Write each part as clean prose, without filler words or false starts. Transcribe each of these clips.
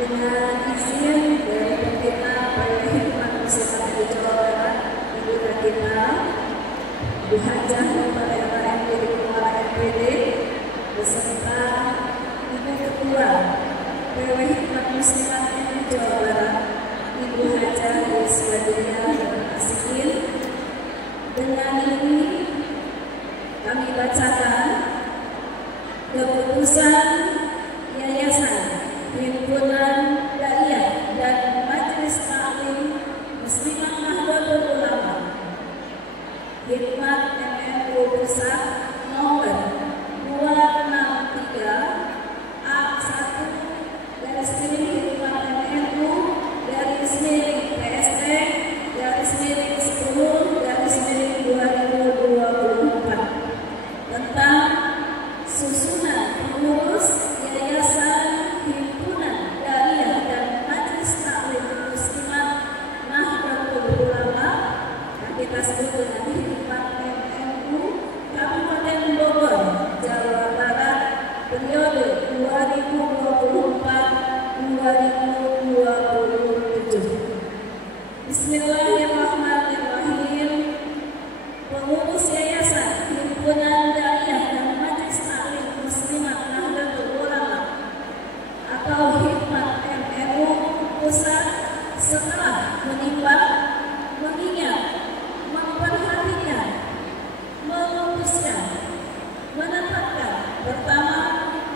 dengan izin dari Pembina Partai Hikmat Muslimat di Jawa Barat, Ibu Nadina, Ibu Hajah Kepala RMPD di Kepala MPD, beserta Ibu Ketua PW Hikmat Muslimat di Jawa Barat, Ibu Hajah Iswadia dan Asikin. Dengan ini kami bacakan keputusan Yayasan Himpunan Daiyah dan Majelis Taklim Muslimat Nahdlatul Ulama Hikmat MNU Pusat nomor 263 A1 garis miring Hikmat MNU garis miring PST garis miring 10 garis miring 2024 tentang susunan pengurus Yayasan Himpunan Daiyah dan Majelis Taklim Muslimat Nahdlatul Ulama yang kita sebut dengan Hikmat MNU Kabupaten Bogor, Jawa Barat periode 2024-2027. Bismillahirrahmanirrahim. Pengurus Yayasan Himpunan Daiyah dan Majelis Taklim Muslimat Nahdlatul Ulama atau Hikmat MNU Pusat setelah menimbang, mengingat, memperhatikan, memutuskan, menetapkan pertama,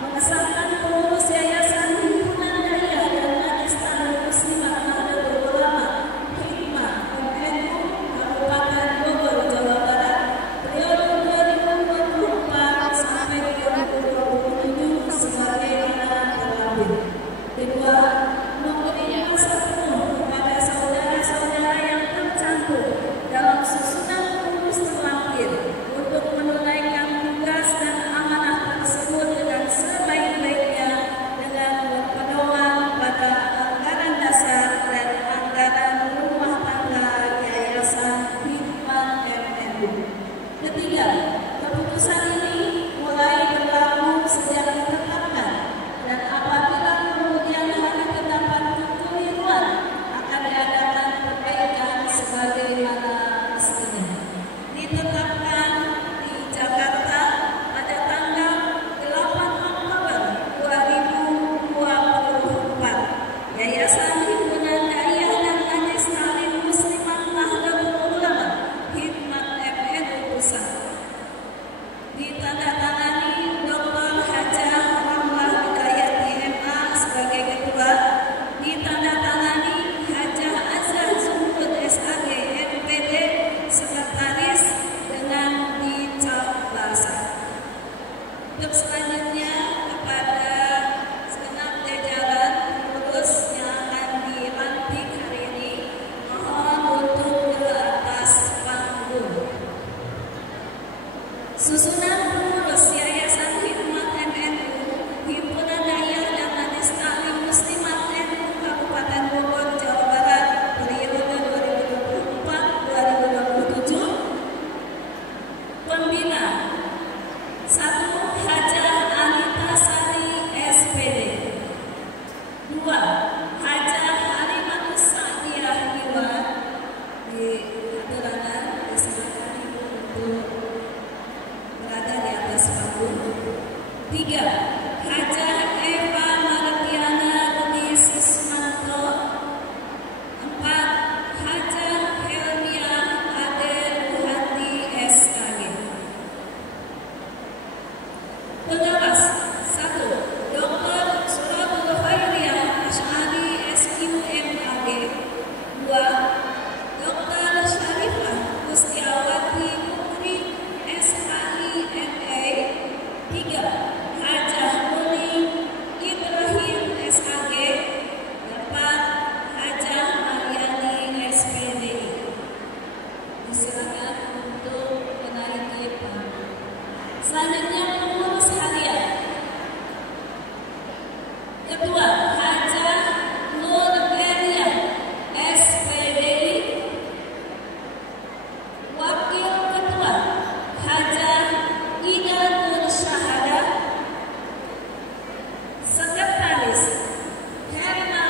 mengesahkan pengurus Yayasan Himpunan Daiyah dan Majelis Taklim Muslimat Nahdlatul Ulama Hikmat MNU Kabupaten Bogor, Jawa Barat periode 2024 sampai 2027 sebagaimana berikut. Kedua, memberikan penuh kepada saudara-saudara yang tercantum dalam susunan pengurus terlampir untuk menunaikan tugas dan amanah tersebut dengan sebaik-baiknya dengan berpedoman pada anggaran dasar dan anggaran rumah tangga Yayasan Hikmat MNU. Ketiga, keputusan ini mulai berlaku sejak ditetapkan dan apabila kemudian hari terdapat kekeliruan akan diadakan perbaikan sebagaimana mestinya. Ditetapkan di Jakarta pada tanggal 8 Oktober 2024. Yayasan Himpunan Daiyah dan Majelis Taklim Muslimat Nahdlatul Ulama Hikmat MNU Pusat ditandatangani Dr. Hajah Ramlah Hidayati MA sebagai ketua, ditandatangani Hajah Azhar Zuhud SAG MPD sekretaris dengan dicap basah. Untuk selanjutnya kepada segenap jajaran pengurus yang akan dilantik hari ini, mohon untuk ke atas panggung. Susunan pengurus Yayasan Hikmat MNU Himpunan Daiyah dan Majelis Taklim Muslimat NU Kabupaten Bogor, Jawa Barat periode 2024-2027. Pembina 1. Hajah Anita Sari SPD. 2. Hajah Halimatus Sa'diyah Iwan di hadirangan disilakan untuk berada di atas panggung. 3. Hajah Eva Martiana Rudi Sismanto. 4. Hajah Helmia Ade Ruhandi SKG. Pengawas 1. Dr. Suratul Khairiyah Asy'ari SQMAG. 2. Dr. Syarifah Kustiawati Mukri SHIMA. 3. Hajah Muni Ibrahim SAG. 4. Hajah Mariani SPD. Disilakan untuk menaiki panggung. Selanjutnya pengurus harian. Ketua Hajah Nur Geria SPD. Wakil Ketua Hajah Ida Nur Syahada. Sekretaris Herna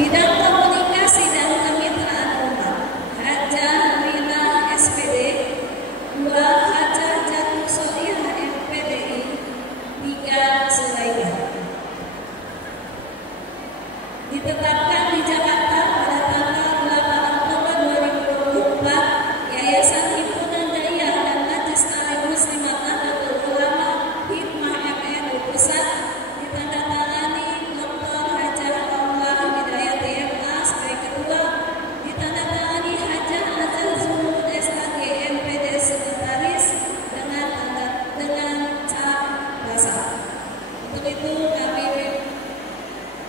Bidang Komunikasi dan Kemitraan Umat, Haja Rina SPD, 2 Haja Jatuh Soiha MPDI, 3 Sulaiman. Ditetapkan di Jakarta pada tanggal 8 Oktober 2024, Yayasan Himpunan Dai dan Majelis Alim Muslimat Nahdlatul Ulama Hikmah MNU Pusat ditandatangani Dr. Hajah Paula Hidayati MA sebagai ketua, ditandatangani Hajah Azal Zuhud SAG MPD Sekretaris dengan cara bahasa. Untuk itu kami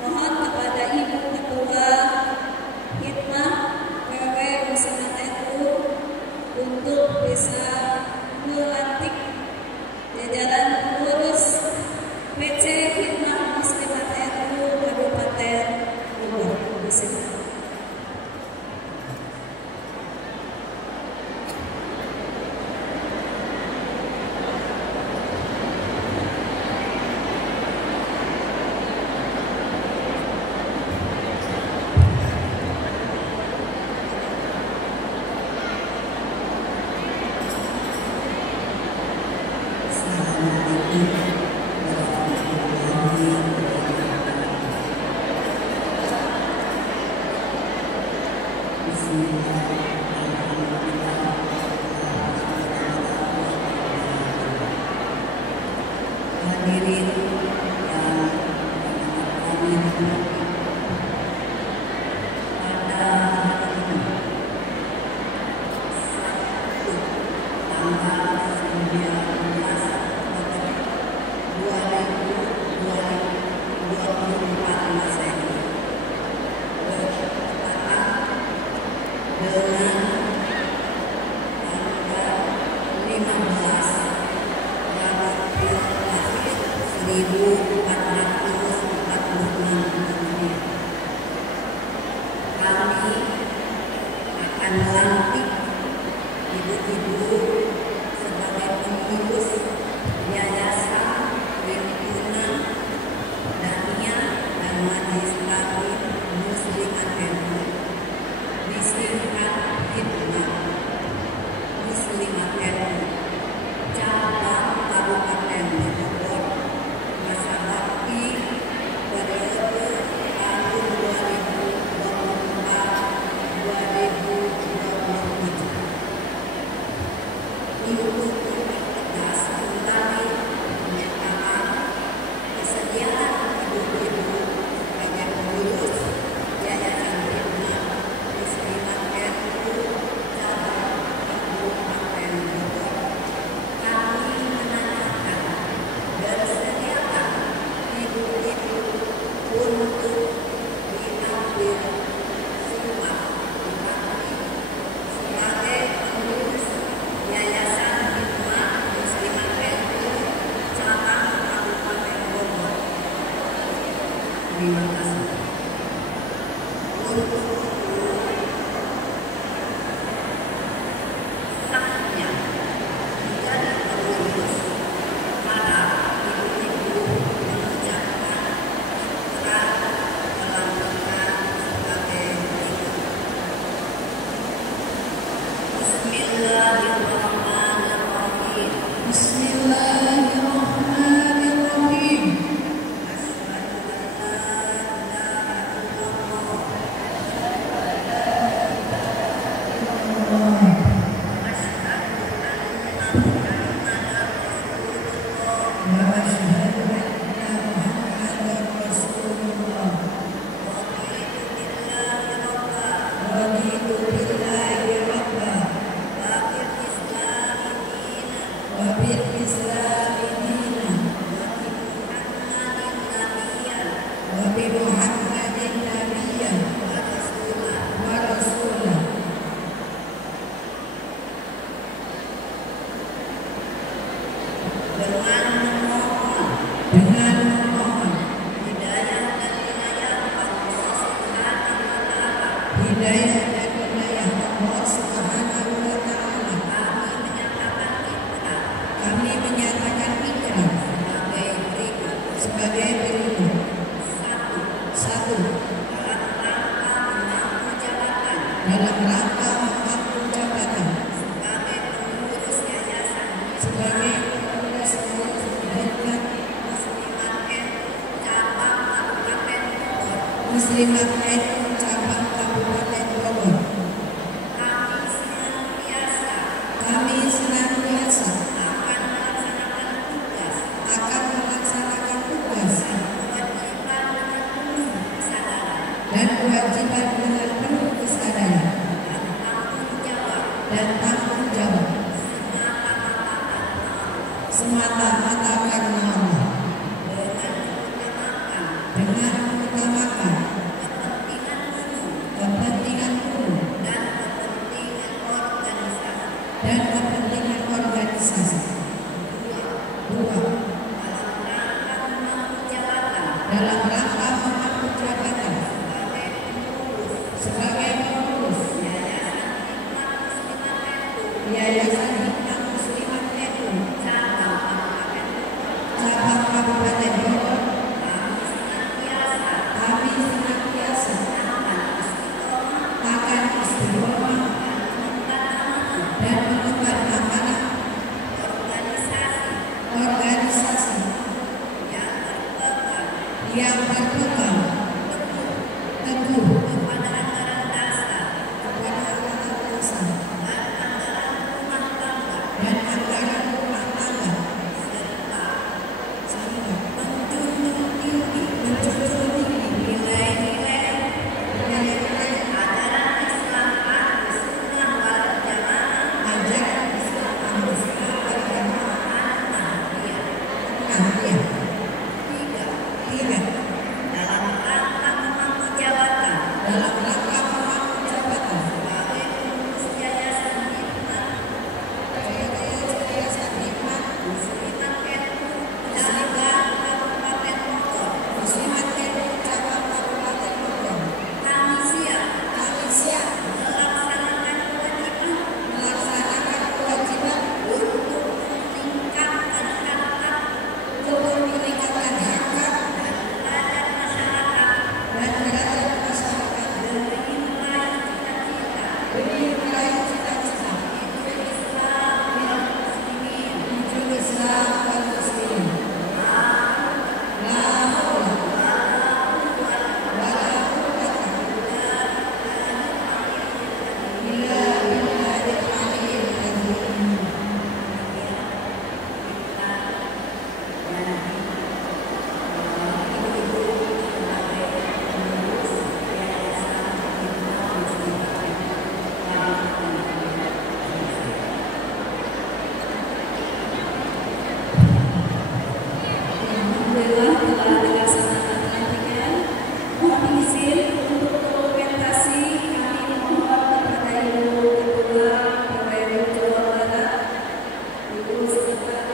mohon kepada Ibu Ketua Hikmah PW Muslimat NU untuk bisa melantik jajaran pengurus PC Hikmah Muslimat NU Kabupaten Bogor. Hadirin yang kami hormati, pada hari ini Sabtu tanggal 19 Oktober 2024 Masehi bertepatan dengan tanggal 15 April 1446 kami akan melantik ibu-ibu sebagai pengurus Yayasan Himpunan Dai dan Majelis Alim Muslimat NU, disingkat Hikmah Muslimat NU, cabang Kabupaten Bogor, masa bakti periode tahun 2024-2027. Untuk mempertegas kembali menyatakan kesediaan ibu-ibu sebagai pengurus Yayasan Hikmah Muslimat NU cabang Kabupaten Bogor, kami menanyakan bersediakah ibu-ibu untuk diambil sumpah bakti sebagai pengurus Yayasan Hikmah Muslimat NU cabang Kabupaten Bogor. Terima kasih. Untuk sahnya menjadi pengurus, para ibu-ibu mengucapkan syukuran melantunkan sebagai berikut. Bismillahirrahmanirrahim. Bismillahirrahmanirrahim. Asyhadu an la ilaha illallah wa asyhadu anna Muhammadar Rasulullah. Wa asyhadu anna Muhammadar Rasulullah. Raditu billahi rabba Raditu billahi rabba wa bil islami dinan wa bil islami dinan wa bi Muhammadin nabiyyan wa bi Muhammadin nabiyyan wa rasulah. wa rasulah. Dengan memohon Dengan memohon hidayah dan inayah Allah Subhanahu wa taala, hidayah dan inayah Allah Subhanahu wa taala, kami menyatakan ikrar sebagai berikut. sebagai berikut. 1. Alat dalam rangka mengambil jabatan sebagai pengurus yayasan sebagai pengurus Yayasan Muslimat NU cabang Kabupaten Bogor. Muslimat NU cabang Kabupaten Bogor. Kami senantiasa Kami senantiasa akan melaksanakan tugas akan melaksanakan tugas dan kewajiban dengan penuh kesadaran dan kewajiban dengan penuh kesadaran dan tanggung jawab semata-mata karena Allah, dengan mengutamakan kepentingan umum dan kepentingan organisasi. dan kepentingan organisasi. Dua, dalam rangka mengambil jabatan sebagai pengurus Yayasan Hikmat Muslimat NU cabang Kabupaten Bogor. Kami senantiasa akan istiqomah dan mengemban amanah organisasi yang berpegang teguh kepada anggaran dasar dan anggaran rumah tangga sehingga menjunjung tinggi nilai-nilai Ajaran Islam Ahlus Sunnah wal Jamaah ajaran Islam Ahlus Sunnah wal Jamaah Muhammadiyah. Muhammadiyah. Tiga, Dalam rangka memangku jabatan dalam rangka mengambil jabatan sebagai pengurus Yayasan Hikmat Yayasan Hikmat Muslimat NU cabang Kabupaten Bogor. Muslimat NU cabang Kabupaten Bogor. Kami siap Kami siap melaksanakan kewajiban untuk meningkatkan harkat meningkatkan harkat derajat masyarakat dan derajat masyarakat demi meraih cita-cita demi meraih cita-cita Islam dan muslimin. menuju Islam dan Muslimin. La haula wala quwwata illa billahil aliyyil azim. Alhamdulillah telah dilaksanakan pelantikan. Mohon izin untuk dokumentasi kami mohon kepada Ibu Ketua KPU Jawa Barat, Ibu Sekretaris